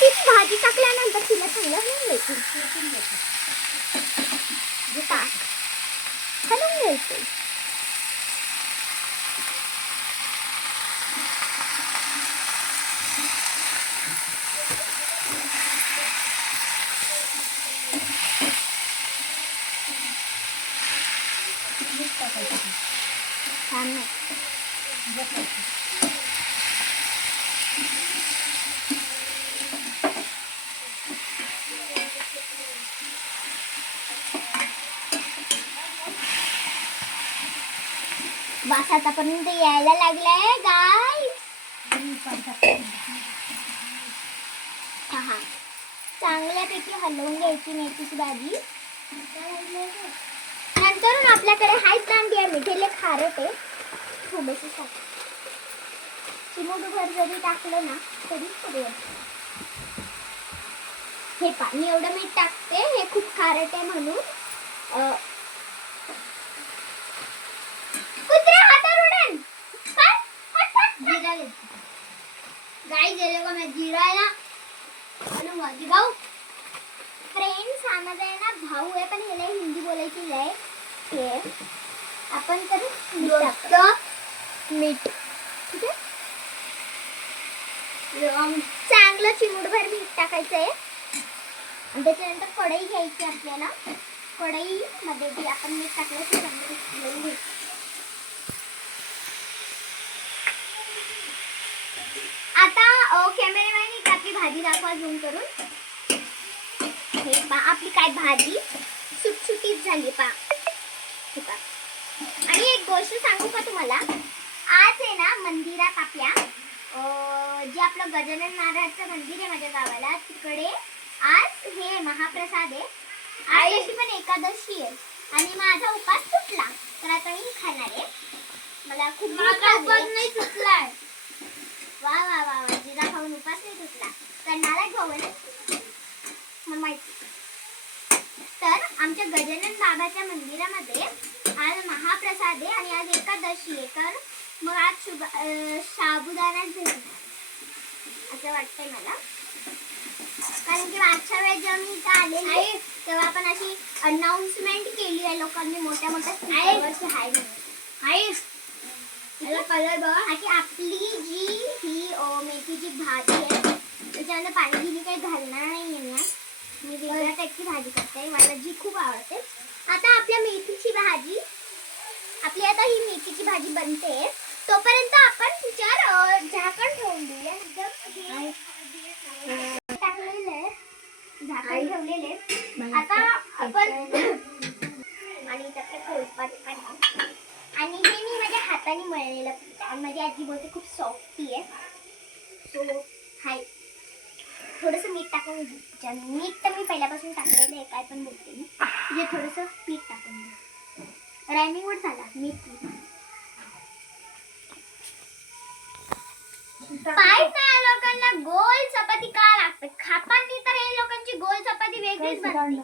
ती भाजी टाकल्यानंतर तिला चांगलं नाही घ्यायची, हलवून घ्यायचं. छान नाही वास आतापर्यंत यायला लागलाय गाईस. हा चांगल्यापैकी हलवून घ्यायची मेथीची भाजी. नंतर आपल्याकडे हाय दांडी आहे, मिठेले खारट आहे थोडेसे चिमूटभर जरी टाकलं ना तरी सगळं. हे पा मी एवढं मीठ टाकते, हे खूप खारट आहे म्हणून. कुत्रे हातावर उडेल. जीरा गाई गेले का मैं जीरा है ना आणि माझी भाऊ फ्रेंड्स हा माझा आहे ना भाऊ आहे, पण ह्याला हिंदी बोलायची लय हे. आपण तर मीठ ठीक आहे, चांगलं चिमूटभर मीठ टाकायचं आहे. आणि त्याच्यानंतर कढई घ्यायची आपल्याला. कढईमध्ये जे आपण मीठ टाकलं ते चांगलं लावून घ्यायचं. आता कॅमेरामॅन इथे आपली भाजी दाखवा झूम करून. हे पा आपली काय भाजी सुटसुटीत झाली पा. आणि एक गोष्ट सांगू का तुम्हाला, आज आहे ना मंदिरात आपल्या जे आपलं गजानन महाराजचं मंदिर आहे माझ्या गावाला, तिकडे आज हे महाप्रसाद आहे. आज अशी पण एकादशी आहे आणि माझा उपास सुटला, तर आता मी खाणार आहे. मला खूप उपास नाही सुटलाय. वा वा वा वा, जिरा खाऊन उपास नाही सुटला करणारा भाऊ आहे मला माहिती. तर आमच्या गजानन बाबाच्या मंदिरामध्ये आज महाप्रसाद आहे आणि आज एकादशी आहे, तर मग आज साबुदाणा घेऊन असं वाटतंय मला. कारण की मागच्या वेळेस जेव्हा मी इथं आलेली तेव्हा आपण अशी अनाउन्समेंट केली आहे लोकांनी मोठ्या मोठ्या स्पीकरवरची हाय म्हणून. कलर बघा की आपली जी ही मेथीची भाजी आहे त्याच्यामध्ये पाणी गिनी काही घालणार नाही आहे. मी वेगळ्या टाईपची भाजी करते, मला जी खूप आवडते. आता आपल्या मेथीची भाजी आपली आता ही मेथीची भाजी बनते, तोपर्यंत आपण तिच्यावर झाकण ठेवून देऊया. टाकलेलं आहे झाकण ठेवलेले. आता आपण आणि त्यातलं कोळपाट आणि हे मी माझ्या हाताने मळलेलं पीठ. माझी आजी बोलते खूप सॉफ्टी आहे. सो हाय थोडंसं मीठ टाकून मीठ तर मी पहिल्यापासून टाकलेलं आहे, काय पण बोलते मी. म्हणजे थोडंसं पीठ टाकून रायमिंग वर झाला मीठ. पाय त्या लोकांना गोल चपाती का लागते खाताना, तर हे लोकांची गोल चपाती वेगळीच बनते.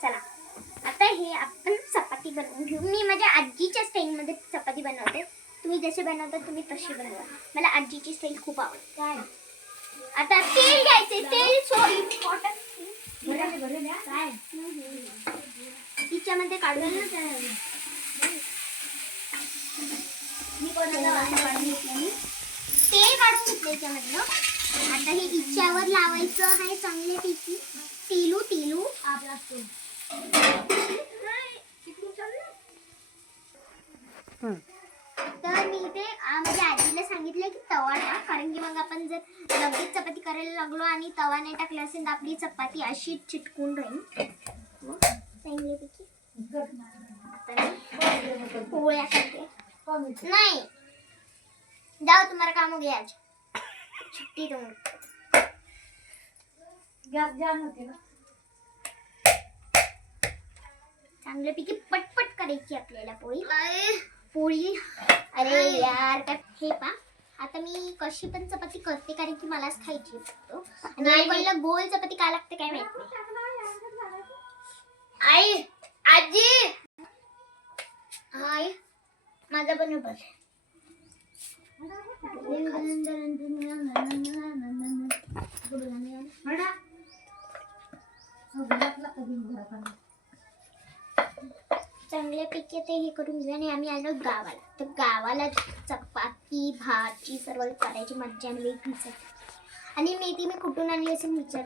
चला आता हे आपण चपाती बनवून घेऊ. मी माझ्या आजीच्या स्टाईलमध्ये चपाती बनवते. तुम्ही जसे बनवता तुम्ही तशी बनवा. मला आजीची स्टाईल खूप आवडते. आता तेल घ्यायचे, तेल सो इम्पॉर्टंट. तिच्यामध्ये काढून मी कोणाला वाटा काढून घेतलं, तेल काढून घेतलं याच्यामधलं. आता हे हिच्यावर लावायचं आहे चांगल्यापैकी. तेलू तेलू तर मी ते माझ्या आजीला सांगितलं की तवा टाक, कारण की मग आपण जर लगेच चपाती करायला लागलो आणि तवा नाही टाकला असेल तर आपली चपाती अशी चिटकून राहील. चांगल्यापैकी पोळ्या करते. नाही जाओ तुम्हारा काम हो गया आज, छुट्टी तुम. चांगल्यापैकी पटपट करायची आपल्याला पोळी. अरे यार हे पा आता मी कशी पण चपाती करते कारण की मलाच खायची आणि पहिलं गोल चपाती काय लागते काय माहिती. आई आजी बरोबर. चांगल्यापैकी ते हे करून घेऊ आणि आम्ही आलो गावाला. तर गावाला चपाती भाजी सर्व करायची मज्जा आणि वेगळीच आहे. आणि मेथी मी कुठून आणली असेल विचार